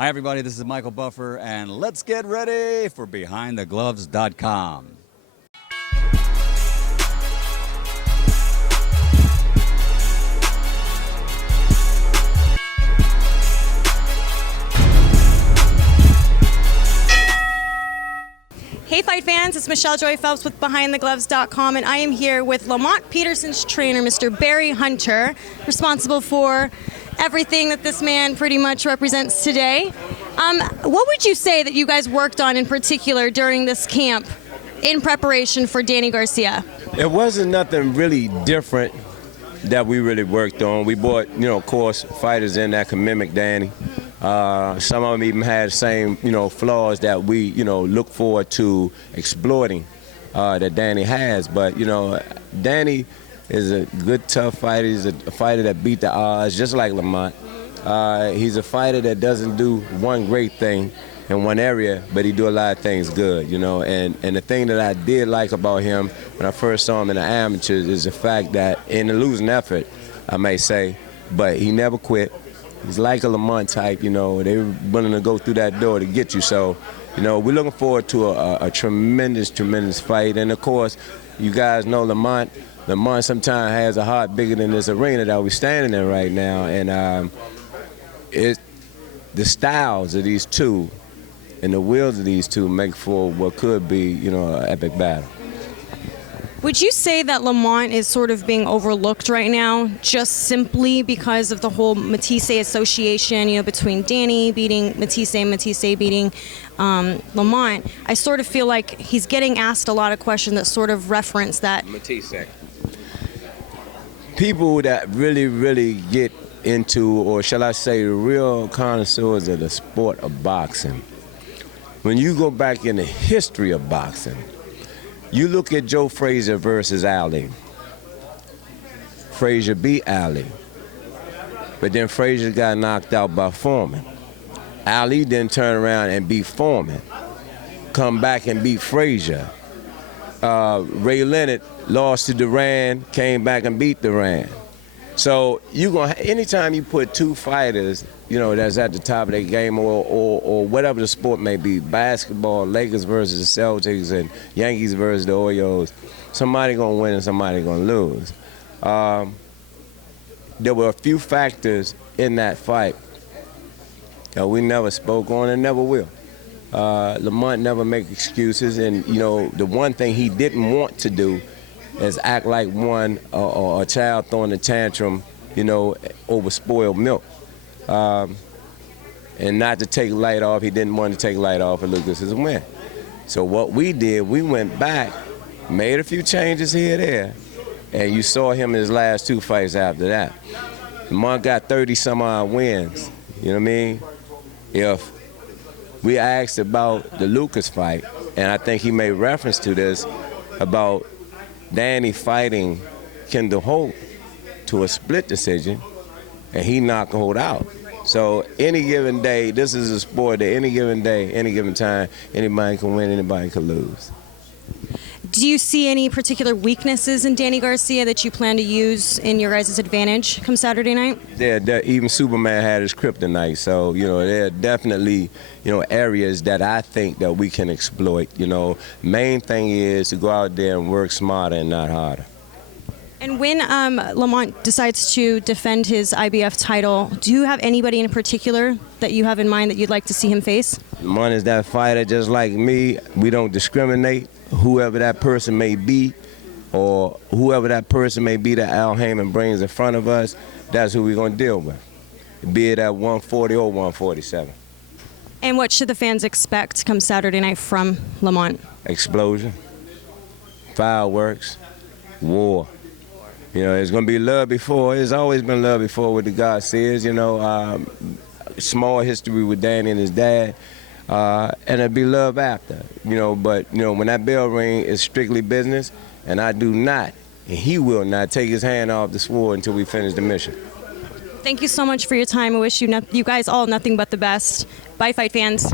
Hi, everybody. This is Michael Buffer, and let's get ready for BehindTheGloves.com. Hey fight fans, it's Michelle Joy Phelps with BehindTheGloves.com, and I am here with Lamont Peterson's trainer, Mr. Barry Hunter, responsible for everything that this man pretty much represents today. What would you say that you guys worked on in particular during this camp in preparation for Danny Garcia? It wasn't nothing really different that we really worked on. We brought, of course, fighters in that can mimic Danny. Some of them even had the same, flaws that we, look forward to exploiting that Danny has. But, Danny is a good, tough fighter. He's a fighter that beat the odds, just like Lamont. He's a fighter that doesn't do one great thing in one area, but he do a lot of things good, And the thing that I did like about him when I first saw him in the amateurs is the fact that in the losing effort, I may say, but he never quit. He's like a Lamont type, they're willing to go through that door to get you. So, we're looking forward to a tremendous, tremendous fight. And, of course, you guys know Lamont sometimes has a heart bigger than this arena that we're standing in right now. And the styles of these two and the wills of these two make for what could be, an epic battle. Would you say that Lamont is sort of being overlooked right now just simply because of the whole Matisse association, between Danny beating Matisse and Matisse beating Lamont? I sort of feel like he's getting asked a lot of questions that sort of reference that. Matisse. People that really, really get into, or shall I say, real connoisseurs of the sport of boxing, when you go back in the history of boxing, you look at Joe Frazier versus Ali. Frazier beat Ali, but then Frazier got knocked out by Foreman. Ali then turned around and beat Foreman, come back and beat Frazier. Ray Leonard lost to Duran, came back and beat Duran. So anytime you put two fighters, that's at the top of their game, or whatever the sport may be, basketball, Lakers versus the Celtics and Yankees versus the Orioles, somebody gonna win and somebody gonna lose. There were a few factors in that fight that we never spoke on and never will. Lamont never make excuses, and the one thing he didn't want to do is act like one or a child throwing a tantrum, over spoiled milk. And not to take light off, he didn't want to take light off of Lucas's win. So what we did, we went back, made a few changes here and there, and you saw him in his last two fights after that. Lamont got 30-some-odd wins, you know what I mean? If we asked about the Lucas fight, and I think he made reference to this, about Danny fighting Kendall Holt to a split decision, and he knocked Holt out. So any given day, this is a sport that any given day, any given time, anybody can win, anybody can lose. Do you see any particular weaknesses in Danny Garcia that you plan to use in your guys' advantage come Saturday night? Yeah, even Superman had his kryptonite. So, there are definitely, areas that I think that we can exploit. Main thing is to go out there and work smarter and not harder. And when Lamont decides to defend his IBF title, do you have anybody in particular that you have in mind that you'd like to see him face? Lamont is that fighter just like me. We don't discriminate. Whoever that person may be, or whoever that person may be that Al Heyman brings in front of us, that's who we're going to deal with, be it at 140 or 147. And what should the fans expect come Saturday night from Lamont? Explosion, fireworks, war. There's going to be love before. There's always been love before with the Garcias, small history with Danny and his dad. And it'll be love after, but, when that bell ring is strictly business, and I do not, and he will not take his hand off the sword until we finish the mission. Thank you so much for your time. I wish you guys all nothing but the best. Bye, fight fans.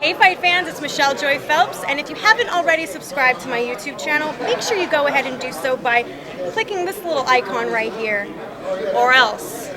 Hey fight fans, it's Michelle Joy Phelps, and if you haven't already subscribed to my YouTube channel, make sure you go ahead and do so by clicking this little icon right here, or else